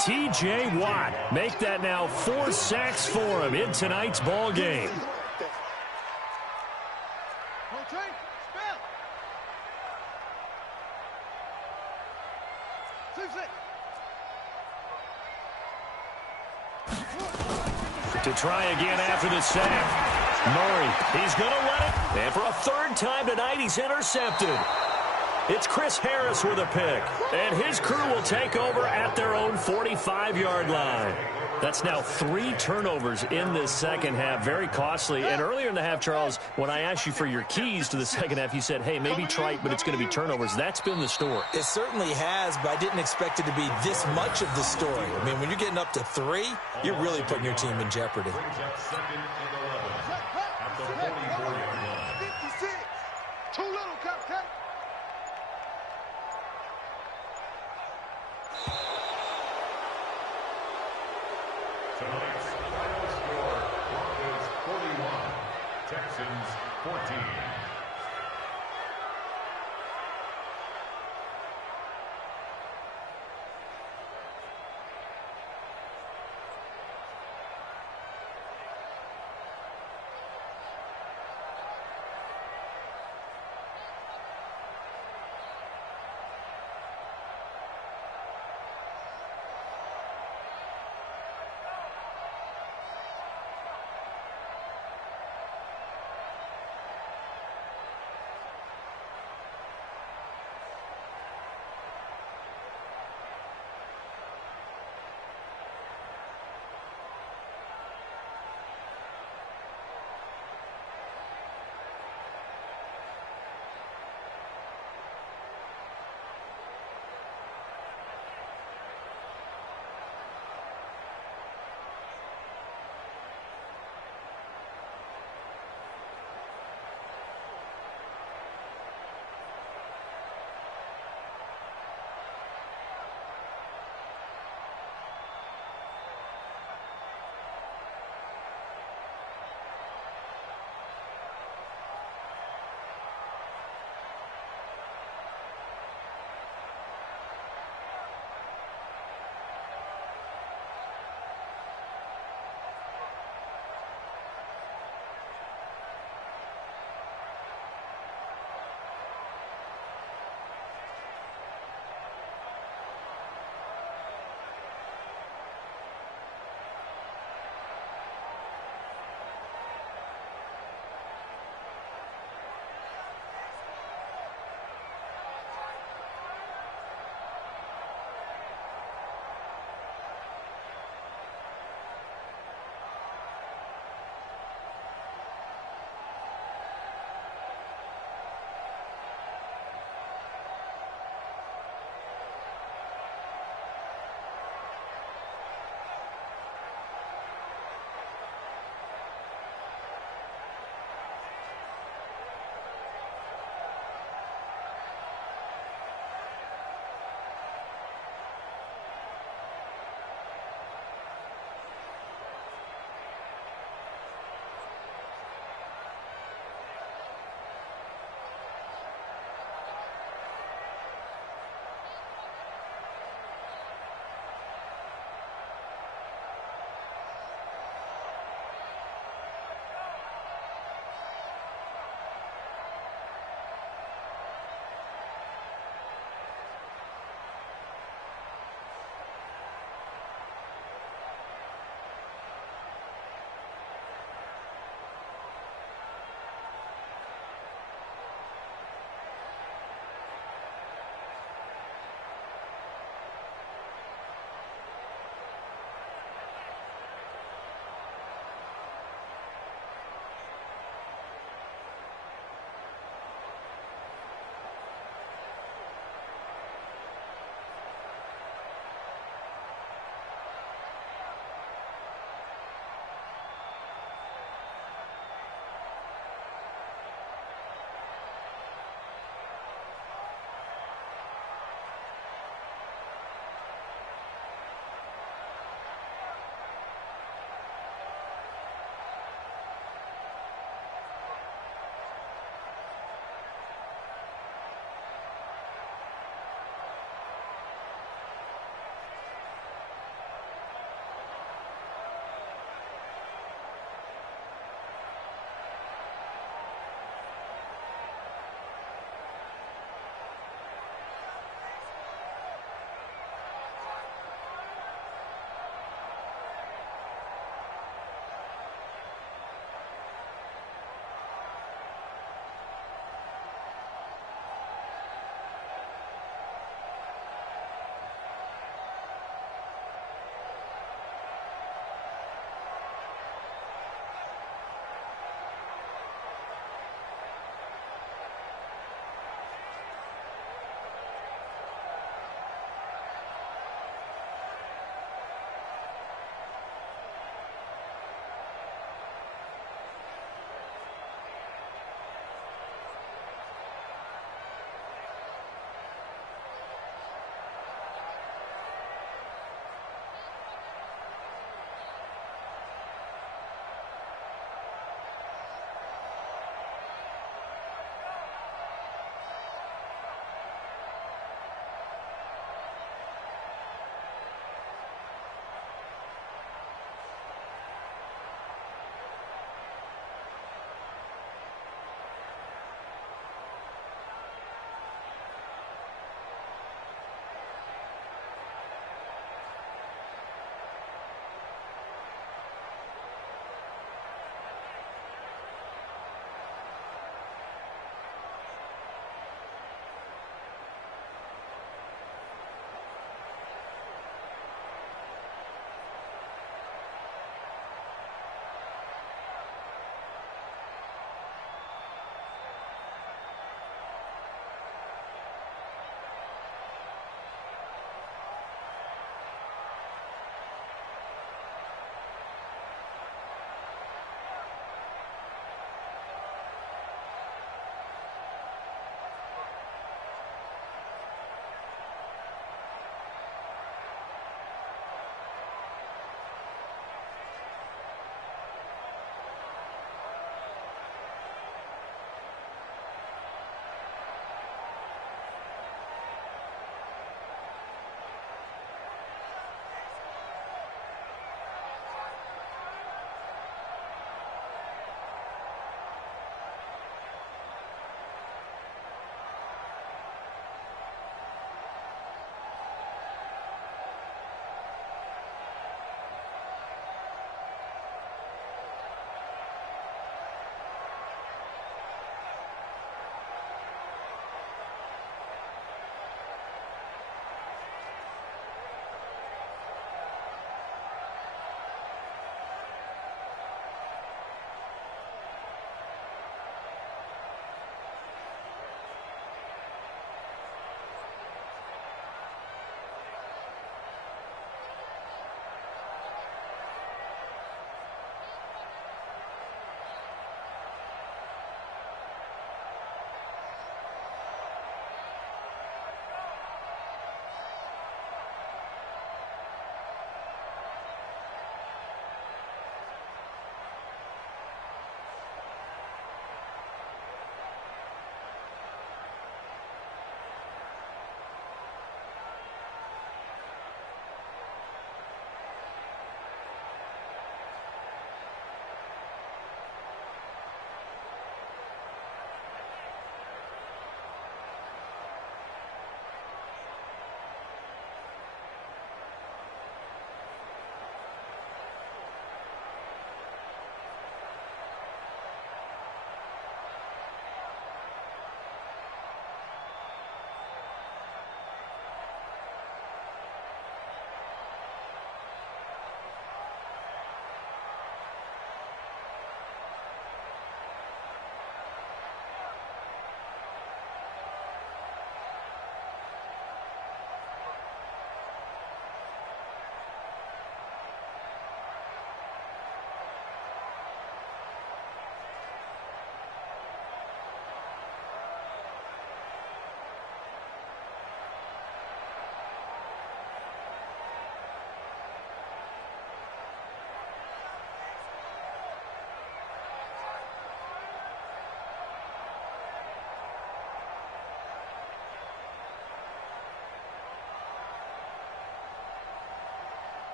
T.J. Watt, make that now 4 sacks for him in tonight's ball game. To try again after the sack. Murray, he's going to let it. And for a third time tonight, he's intercepted. It's Chris Harris with a pick. And his crew will take over at their own 45-yard line. That's now 3 turnovers in this second half. Very costly. And earlier in the half, Charles, when I asked you for your keys to the second half, you said, hey, maybe trite, but it's going to be turnovers. That's been the story. It certainly has, but I didn't expect it to be this much of the story. I mean, when you're getting up to 3, you're really putting your team in jeopardy. Brings up second and 11 at the 44-yard line. 56. Too little, Captain. Tonight's final score, Broncos 41, Texans 14.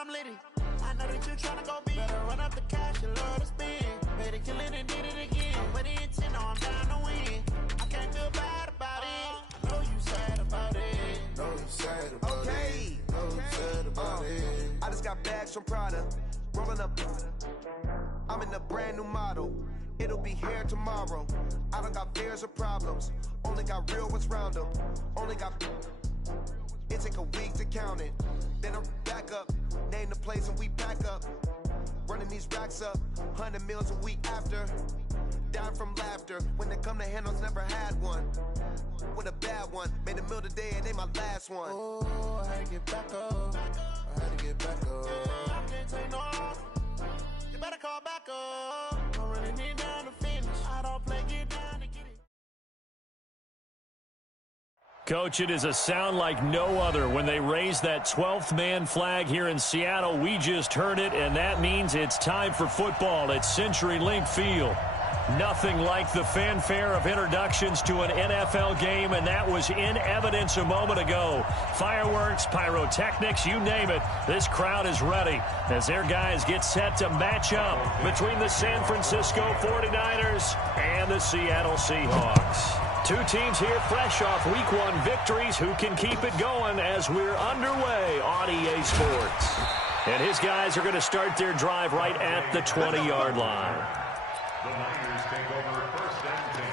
I'm litty. I know that you tryna go big. Better run up the cash, you love to spend. Made it, kill it, and did it again. But the intent, no, I'm down to win. I can't feel bad about it. Know you sad about it. Know you sad about it. Know you sad about it. I just got bags from Prada. Rolling up. I'm in a brand new model. It'll be here tomorrow. I don't got fears or problems. Only got real ones round them. Only got... It take a week to count it. Then I'm back up. Name the place and we back up. Running these racks up. 100 meals a week after. Dying from laughter. When it come to handles, never had one. With a bad one. Made a meal today and they my last one. Oh, I had to get back up. I had to get back up. I can't take no off. You better call back up. I'm running it down to finish. I don't play, get down to get it. Coach, it is a sound like no other when they raise that 12th man flag here in Seattle. We just heard it, and that means it's time for football at CenturyLink Field. Nothing like the fanfare of introductions to an NFL game, and that was in evidence a moment ago. Fireworks, pyrotechnics, you name it. This crowd is ready as their guys get set to match up between the San Francisco 49ers and the Seattle Seahawks. Two teams here fresh off Week 1 victories. Who can keep it going as we're underway on EA Sports? And his guys are going to start their drive right at the 20-yard line. The Niners take over 1st and 10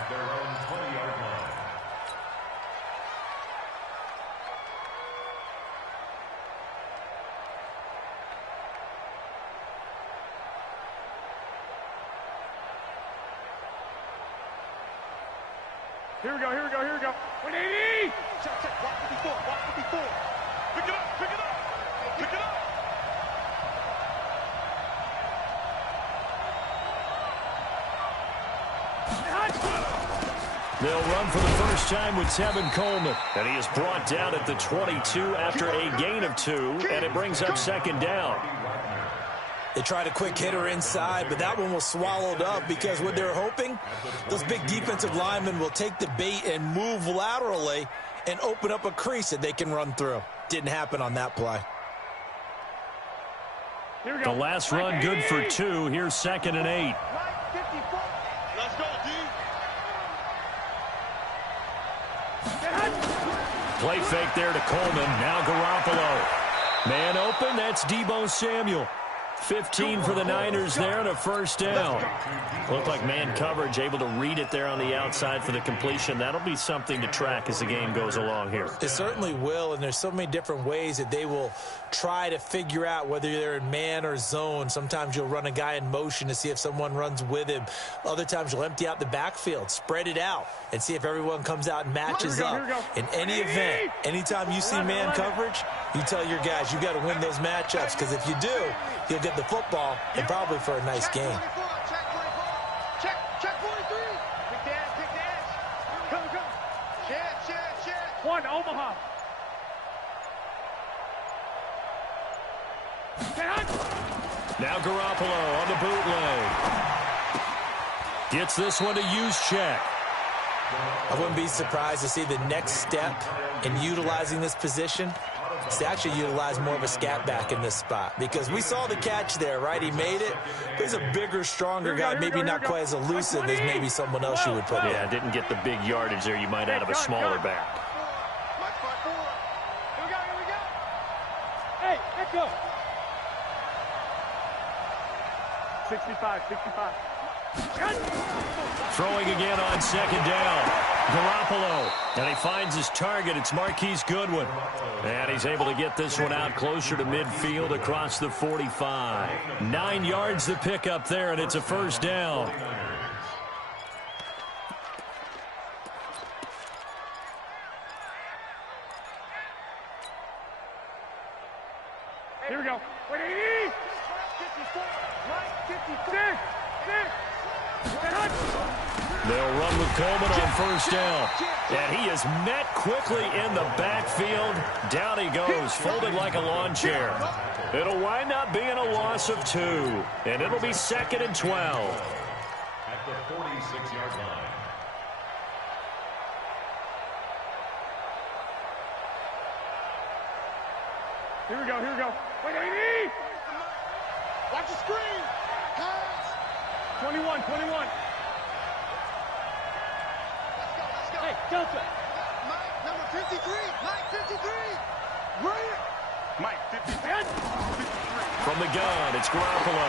at their own 20-yard line. Here we go, here we go, here we go. 180! Check, check, walk 54, walk 54. Pick it up, pick it up, pick it up. They'll run for the first time with Tevin Coleman. And he is brought down at the 22 after a gain of 2, and it brings up 2nd down. They tried a quick hitter inside, but that one was swallowed up because what they're hoping, those big defensive linemen will take the bait and move laterally and open up a crease that they can run through. Didn't happen on that play. The last run good for 2. Here's 2nd and 8. Let's go, D. Play fake there to Coleman. Now Garoppolo. Man open, that's Deebo Samuel. 15 for the Niners there and a first down. Looked like man coverage, able to read it there on the outside for the completion. That'll be something to track as the game goes along here. It certainly will, and there's so many different ways that they will try to figure out whether they're in man or zone. Sometimes you'll run a guy in motion to see if someone runs with him. Other times you'll empty out the backfield, spread it out, and see if everyone comes out and matches up. In any event, anytime you see man coverage, you tell your guys you got to win those matchups, because if you do, you'll get the football and probably for a nice game. Check 43. Pick the edge. Come. Check. 1, Omaha. Now Garoppolo on the bootleg. Gets this one to use check. I wouldn't be surprised to see the next step in utilizing this position is to actually utilize more of a scat back in this spot, because we saw the catch there, right? He made it. There's a bigger, stronger guy, maybe not quite as elusive as maybe someone else you would put in. Yeah, didn't get the big yardage there you might out of a smaller back. Here we go. Hey, let's go. 65. Throwing again on 2nd down. Garoppolo, and he finds his target. It's Marquise Goodwin. And he's able to get this one out closer to midfield across the 45. 9 yards to pick up there, and it's a first down. Here we go. 180. 54. Right, 56. They'll run with Coleman on first down. And he is met quickly in the backfield. Down he goes, folded like a lawn chair. It'll wind up being a loss of 2. And it'll be 2nd and 12. At the 46-yard line. Here we go, here we go. Wait, 80! Watch the screen. Pass. 21, 21. Let's go. Hey, Delta. Mike, number 53. Mike, 53. Right. Mike, 53. From the gun, it's Garoppolo.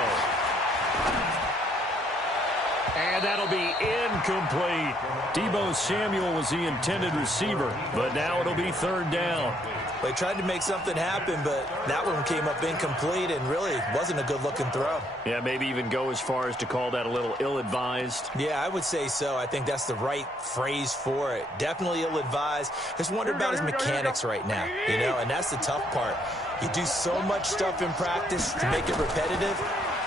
And that'll be incomplete. Deebo Samuel was the intended receiver, but now it'll be third down. They tried to make something happen, but that one came up incomplete and really wasn't a good-looking throw. Yeah, maybe even go as far as to call that a little ill-advised. Yeah, I would say so. I think that's the right phrase for it. Definitely ill-advised. Just wonder about his mechanics right now, you know, and that's the tough part. You do so much stuff in practice to make it repetitive,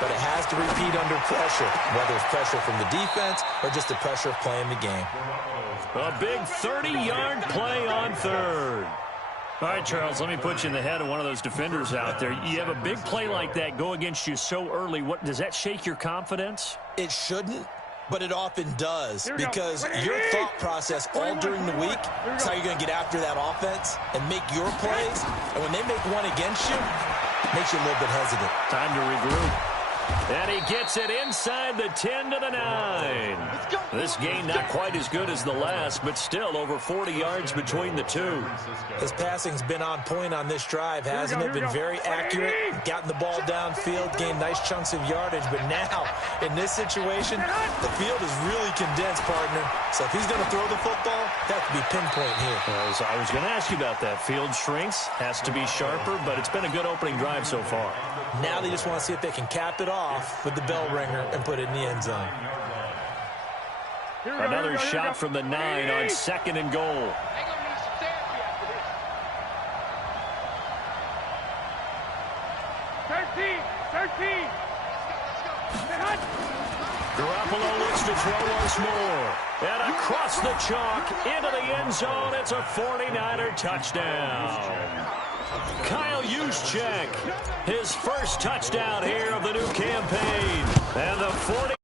but it has to repeat under pressure, whether it's pressure from the defense or just the pressure of playing the game. A big 30-yard play on third. All right, Charles, let me put you in the head of one of those defenders out there. You have a big play like that go against you so early. What does that shake your confidence? It shouldn't, but it often does, because your thought process all during the week is how you're going to get after that offense and make your plays. And when they make one against you, it makes you a little bit hesitant. Time to regroup. And he gets it inside the 10 to the 9. This game not quite as good as the last, but still over 40 yards between the two. His passing's been on point on this drive, hasn't it? Been very accurate, gotten the ball downfield, gained nice chunks of yardage. But now, in this situation, the field is really condensed, partner. So if he's going to throw the football, that could be pinpoint here. As I was going to ask you about that. Field shrinks, has to be sharper, but it's been a good opening drive so far. Now they just want to see if they can cap it off with the bell ringer and put it in the end zone. Another shot from the 9 on 2nd and goal. Garoppolo looks to throw once more. And across the chalk into the end zone. It's a 49er touchdown. Kyle Juszczyk, his first touchdown here of the new campaign. And the 40